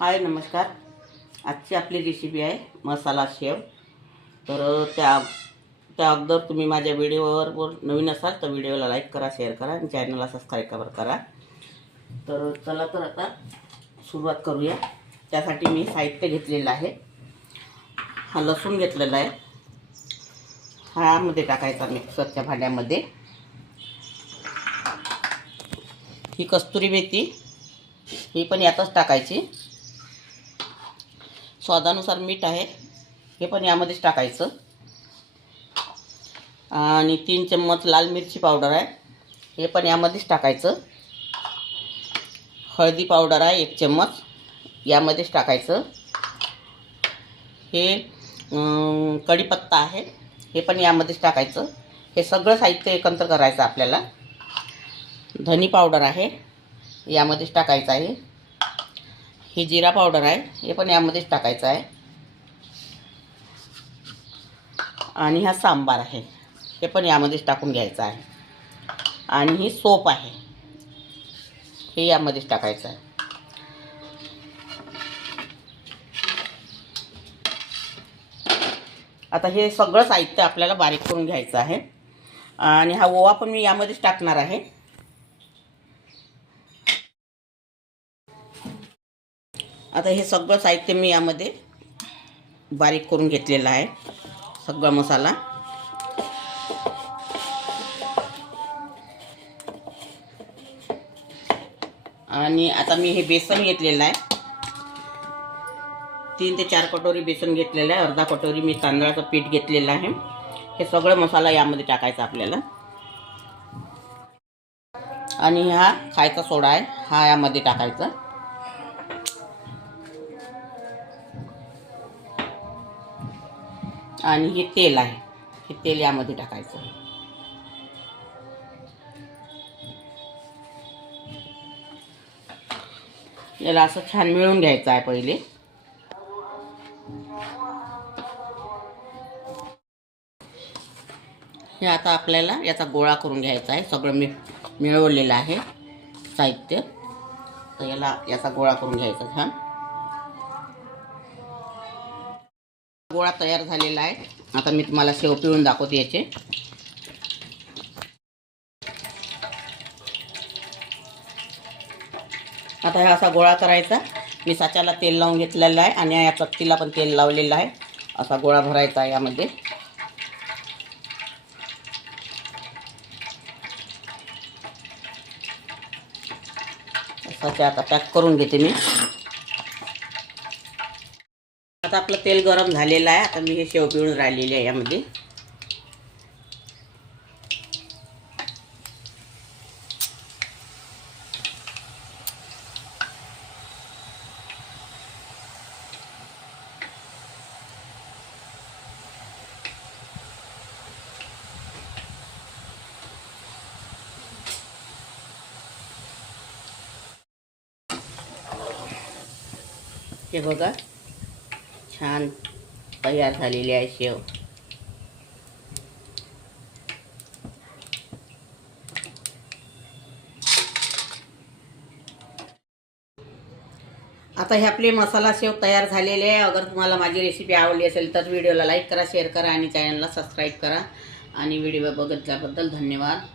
हाय नमस्कार। आजची आपली रेसिपी आहे मसाला शेव। तर त्या अगोदर तुम्ही माझ्या व्हिडिओवर नवीन असाल तर व्हिडिओला लाईक करा, शेअर करा आणि चॅनलला सबस्क्राईब करा। तर चला तर आता सुरुवात करूया। त्यासाठी मी साहित्य घेतलेलं आहे। हा लसूण घेतलेला आहे, ह्यामध्ये टाकायचा मिक्सरच्या भांड्यामध्ये। ही कस्तुरी मेथी ही पण यातच टाकायची। स्वादानुसार मीठ आहे, हे पण यामध्येच टाकायचं। आणि 3 चम्मच लाल मिरची पावडर आहे, हे पण यामध्येच टाकायचं। हळदी पावडर आहे 1 चम्मच, यामध्येच टाकायचं। हे कढीपत्ता आहे, हे पण यामध्येच टाकायचं। हे सगळं साहित्य एकत्र करायचं आपल्याला। धनी पावडर आहे, यामध्येच टाकायचं आहे। ही जिरा पावडर आहे, हे पण यामध्येच टाकायचं आहे। आणि हा सांबार आहे, हे पण यामध्येच टाकून घ्यायचं आहे। आणि ही सोप आहे, हे यामध्येच टाकायचं आहे। आता हे सगळं साहित्य आपल्याला बारीक करून घ्यायचं आहे। आणि हा ओवा पण मी यामध्येच टाकणार आहे। आता हे सगळं साहित्य मी यामध्ये बारीक करून घेतलेलं आहे, सगळा मसाला। आणि आता मी हे बेसन घेतलेलं आहे, 3 ते 4 कटोरी बेसन घेतलेलं आहे। अर्धा कटोरी मी तांदळाचं पीठ घेतलेलं आहे। हे सगळं मसाला यामध्ये टाकायचा आपल्याला। आणि हा खायचा सोडा आहे, हा यामध्ये टाकायचा। आणि हे तेल आहे, हे तेल यामध्ये टाकायचं। याला असं छान मिळून घ्यायचं आहे पहिले। हे आता आपल्याला याचा गोळा करून घ्यायचा आहे। सगळं मी मिळवलेलं आहे साहित्य, तर याचा गोळा करून घ्यायचा छान। गोळा तयार झालेला आहे। आता मी तुम्हाला शेव पिळून दाखवते याचे। आता हा असा गोळा करायचा। मी साच्याला तेल लावून घेतलेलं आहे आणि या चक्कीला पण तेल लावलेलं आहे। असा गोळा भरायचा आहे यामध्ये। असा आता पॅक करून घेते मी। आता आपलं तेल गरम झालेलं आहे। आता मी हे शेव पिळून राहिलेले आहे यामध्ये। हे बघा छान तयार झालेली आहे शेव। आता हे आपले मसाला शेव तयार झालेले आहे। अगर तुम्हाला माझी रेसिपी आवडली असेल तर व्हिडिओला लाईक करा, शेअर करा आणि चॅनलला सबस्क्राईब करा। आणि व्हिडिओ बघितल्याबद्दल धन्यवाद।